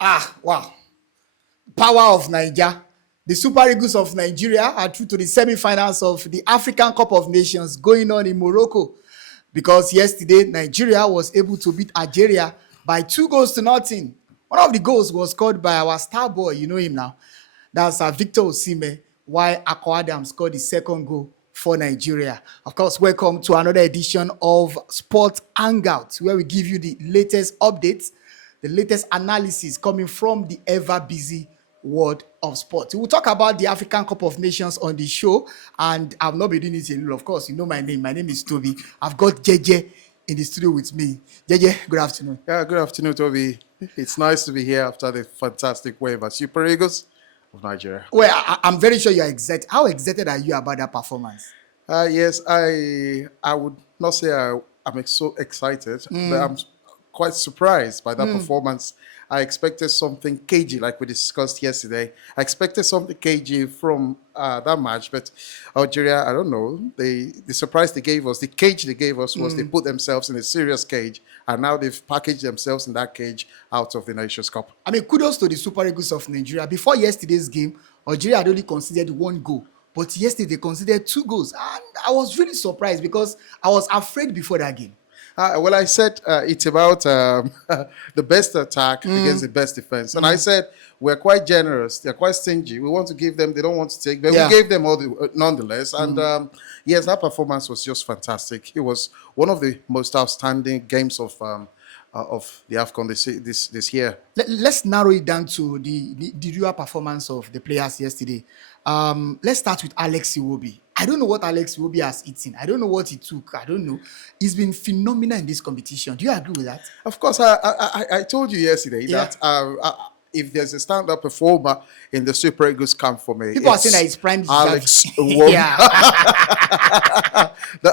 Wow. Power of Nigeria. The Super Eagles of Nigeria are through to the semi-finals of the African Cup of Nations going on in Morocco. Because yesterday, Nigeria was able to beat Algeria by 2 goals to nothing. One of the goals was scored by our star boy, you know him now. That's Victor Osimhen, while Akko Adams scored the second goal for Nigeria. Of course, welcome to another edition of Sport Hangout, where we give you the latest updates, the latest analysis coming from the ever-busy world of sport. We'll talk about the African Cup of Nations on the show, and I've not been doing it alone. Of course, you know my name. My name is Toby. I've got JJ in the studio with me. JJ, good afternoon. Yeah, good afternoon, Toby. It's nice to be here after the fantastic wave at Super Eagles of Nigeria. Well, I'm very sure you're excited. How excited are you about that performance? Yes, I would not say I'm so excited, but I'm quite surprised by that performance. I expected something cagey, like we discussed yesterday. I expected something cagey from that match, but Algeria, I don't know. The surprise they gave us, the cage they gave us was they put themselves in a serious cage, and now they've packaged themselves in that cage out of the Nations Cup. I mean, kudos to the Super Eagles of Nigeria. Before yesterday's game, Algeria had only considered 1 goal. But yesterday, they considered 2 goals. And I was really surprised because I was afraid before that game. Well, I said it's about the best attack against the best defense. And I said we're quite generous. They're quite stingy. We want to give them. They don't want to take. But we gave them all nonetheless. And yes, that performance was just fantastic. It was one of the most outstanding games of the AFCON this year. Let's narrow it down to the real performance of the players yesterday. Let's start with Alex Iwobi. I don't know what Alex Iwobi has eaten. I don't know what he took. I don't know. He's been phenomenal in this competition. Do you agree with that? Of course, I told you yesterday that if there's a stand-up performer in the Super Eagles camp for me, people are saying that his prime is Alex Iwobi.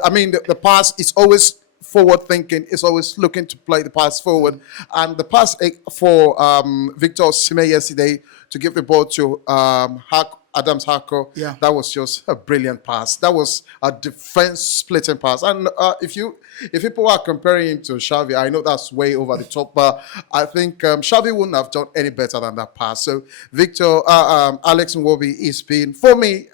I mean, the pass is always forward thinking, is always looking to play the pass forward. And the pass for Victor Osimhen yesterday to give the ball to Adams Harko, that was just a brilliant pass. That was a defense splitting pass. And if people are comparing him to Xavi, I know that's way over the top, but I think Xavi wouldn't have done any better than that pass. So Alex Iwobi is been, for me,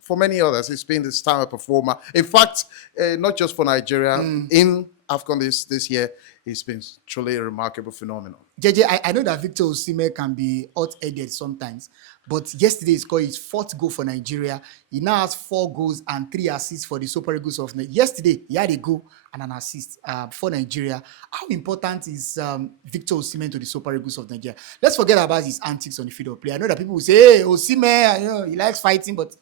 for many others, it's been the star performer. In fact, not just for Nigeria, in AFCON this year, it's been truly a remarkable phenomenon. JJ, I know that Victor Osimhen can be hot-headed sometimes, but yesterday he scored his 4th goal for Nigeria. He now has 4 goals and 3 assists for the Super Eagles of Nigeria. Yesterday, he had a goal and an assist for Nigeria. How important is Victor Osimhen to the Super Eagles of Nigeria? Let's forget about his antics on the field of play. I know that people will say, hey, Osimhen, you know, he likes fighting, but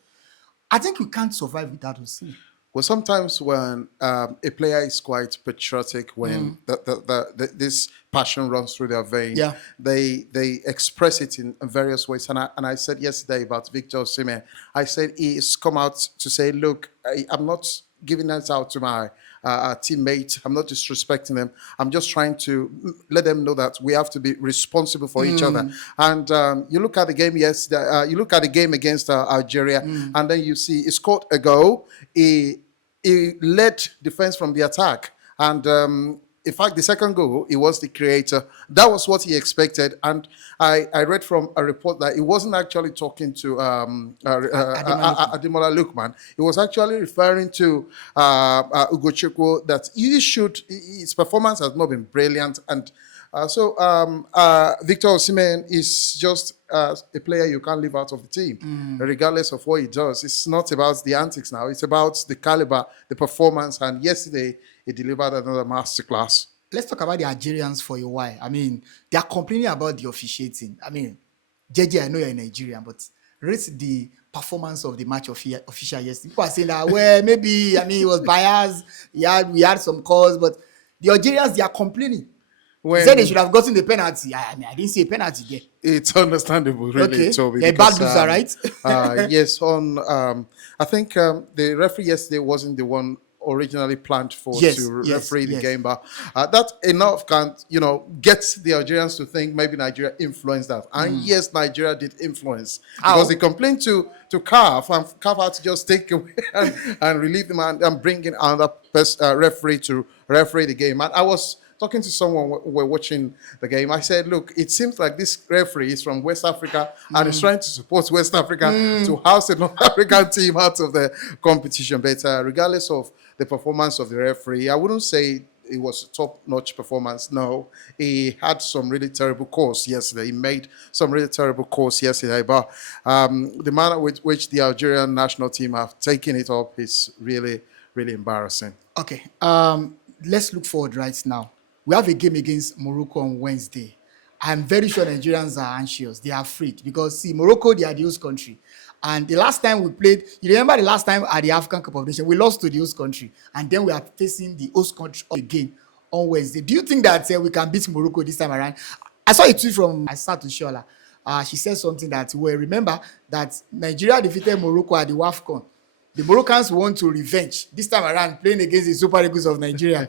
I think we can't survive without Osimhen. Well, sometimes when a player is quite patriotic, when this passion runs through their veins, they express it in various ways. And I said yesterday about Victor Osimhen, I said he's come out to say, look, I'm not giving that out to my teammates. I'm not disrespecting them. I'm just trying to let them know that we have to be responsible for each other. And you look at the game yesterday, you look at the game against Algeria, and then you see he scored a goal. He led defense from the attack. And in fact, the second goal, he was the creator. That was what he expected. And I read from a report that he wasn't actually talking to Ademola Lookman. He was actually referring to Ugochukwu that his performance has not been brilliant. And Victor Osimhen is just a player you can't leave out of the team, regardless of what he does. It's not about the antics now. It's about the caliber, the performance. And yesterday, he delivered another masterclass. Let's talk about the Algerians for a while. I mean, they are complaining about the officiating. I mean, JJ, I know you're a Nigerian, but rate the performance of the match official yesterday. People are saying that, well, maybe, I mean, he was biased. We had some calls, but the Algerians, they are complaining. They said they should have gotten the penalty. I mean, I didn't see a penalty there. It's understandable, really, Toby. They're bad loser, right? Yes, I think the referee yesterday wasn't the one originally planned for to referee the game, but that enough can get the Algerians to think maybe Nigeria influenced that. And yes, Nigeria did influence because they complained to CAF, and CAF had to just take away and relieve them and bring in another referee to referee the game. And I was talking to someone we're watching the game. I said, look, it seems like this referee is from West Africa and is trying to support West Africa to house a North African team out of the competition. But regardless of the performance of the referee, I wouldn't say it was a top-notch performance. No, he had some really terrible calls yesterday. He made some really terrible calls yesterday. But the manner with which the Algerian national team have taken it up is really, really embarrassing. Okay, let's look forward right now. We have a game against Morocco on Wednesday. I'm very sure Nigerians are anxious. They are afraid because, see, Morocco, they are the host country. And the last time we played, you remember the last time at the African Cup of Nations, we lost to the host country. And then we are facing the host country again on Wednesday. Do you think that we can beat Morocco this time around? I saw a tweet from Aissatou Shola. She said something that, well, remember that Nigeria defeated Morocco at the AFCON. The Moroccans want to revenge this time around, playing against the Super Eagles of Nigeria.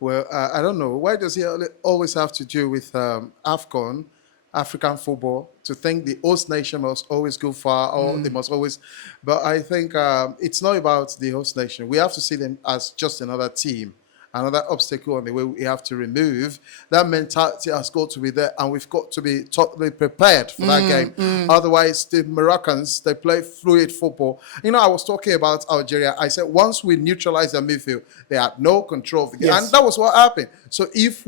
Well, I don't know. Why does he always have to do with AFCON, African football, to think the host nation must always go far or they must always... But I think it's not about the host nation. We have to see them as just another team, another obstacle on the way we have to remove. That mentality has got to be there, and we've got to be totally prepared for that game. Otherwise, the Moroccans, they play fluid football. You know, I was talking about Algeria. I said once we neutralize their midfield, they had no control of the game. Yes. And that was what happened. So if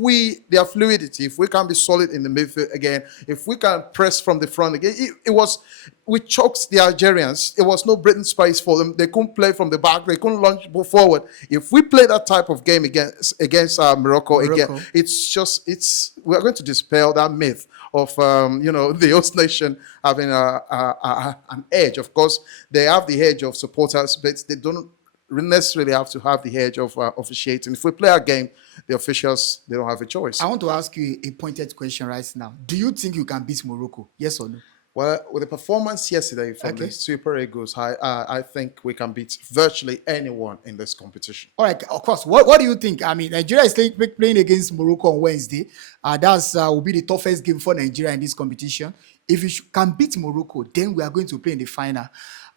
their fluidity, if we can be solid in the midfield again, if we can press from the front again, we choked the Algerians. It was no breathing space for them. They couldn't play from the back. They couldn't launch forward. If we play that type of game against Morocco again, we're going to dispel that myth of the host nation having an edge. Of course, they have the edge of supporters, but they don't necessarily have to have the edge of officiating. If we play our game, the officials, they don't have a choice. I want to ask you a pointed question right now. Do you think you can beat Morocco? Yes or no? Well, with the performance yesterday from the Super Eagles, I think we can beat virtually anyone in this competition. All right, of course. What do you think? I mean, Nigeria is playing against Morocco on Wednesday. That will be the toughest game for Nigeria in this competition. If you can beat Morocco, then we are going to play in the final.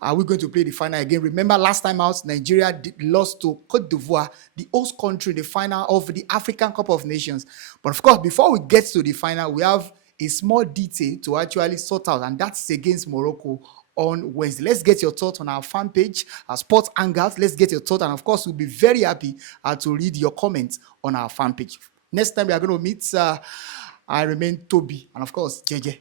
We're going to play the final again. Remember, last time out, Nigeria lost to Cote d'Ivoire, the host country, in the final of the African Cup of Nations. But of course, before we get to the final, we have a small detail to actually sort out, and that's against Morocco on Wednesday. Let's get your thoughts on our fan page, our Sports Hangouts. Let's get your thoughts, and of course, we'll be very happy to read your comments on our fan page. Next time we are going to meet, I remain Toby, and of course, JJ.